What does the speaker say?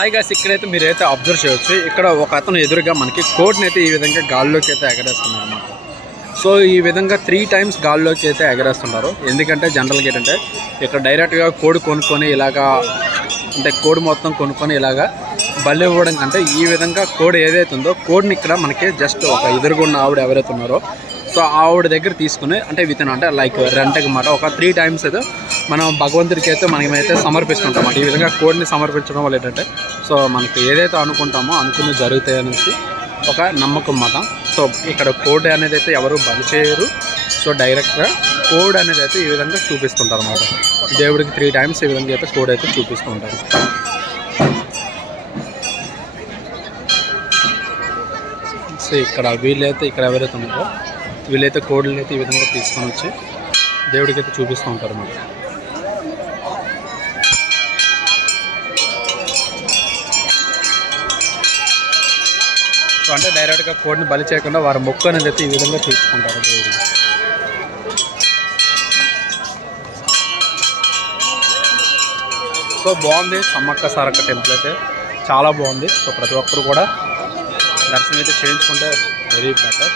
Hi guys, ఇక్కడైతే మీరైతే observe చేయొచ్చు. ఇక్కడ ఒక అతను ఎదురుగా మనకి కోడ్ని అయితే ఈ విధంగా గాల్లోకి అయితే ఎగరేస్తున్నారు అన్నమాట. సో ఈ విధంగా 3 times గాల్లోకి అయితే ఎగరేస్తున్నారు. ఎందుకంటే జనరల్గా ఏంటంటే ఇక్కడ డైరెక్ట్గా కోడి కొనుక్కొని ఇలాగా, అంటే కోడి మొత్తం కొనుక్కొని ఇలాగా బలి ఇవ్వడం కంటే ఈ విధంగా కోడి ఏదైతే ఉందో కోడిని ఇక్కడ మనకి జస్ట్ ఒక ఎదురుగున్న ఆవిడ ఎవరైతే ఉన్నారో సో ఆవిడ దగ్గర తీసుకుని అంటే విత్ అంటే లైక్ రెంట్కి మాట ఒక 3 times అయితే మనం భగవంతుడికి అయితే మనమైతే సమర్పిస్తుంటాం. ఈ విధంగా కోడిని సమర్పించడం వల్ల ఏంటంటే సో మనకి ఏదైతే అనుకుంటామో అనుకుని జరుగుతాయి అనేసి ఒక నమ్మకం మాట. సో ఇక్కడ కోడి అనేది అయితే ఎవరు బలి చేయరు. సో డైరెక్ట్గా కోడ్ అనేది అయితే ఈ విధంగా చూపిస్తుంటారు అన్నమాట. దేవుడికి 3 times ఈ విధంగా అయితే కోడ్ అయితే చూపిస్తూ ఉంటారు. సో ఇక్కడ వీళ్ళైతే ఇక్కడ ఎవరైతే ఉన్నారో వీళ్ళైతే కోడ్లు అయితే ఈ విధంగా తీసుకొని వచ్చి దేవుడికి అయితే చూపిస్తూ ఉంటారు అన్నమాట. సో అంటే డైరెక్ట్గా కోడిని బలి చేయకుండా వారి మొక్కు అనేది అయితే ఈ విధంగా తీసుకుంటారు దేవుడికి. సో బాగుంది సమ్మక్క సారక్క టెంపుల్ అయితే చాలా బాగుంది. సో ప్రతి ఒక్కరు కూడా దర్శనం అయితే చేయించుకుంటే వెరీ బెటర్.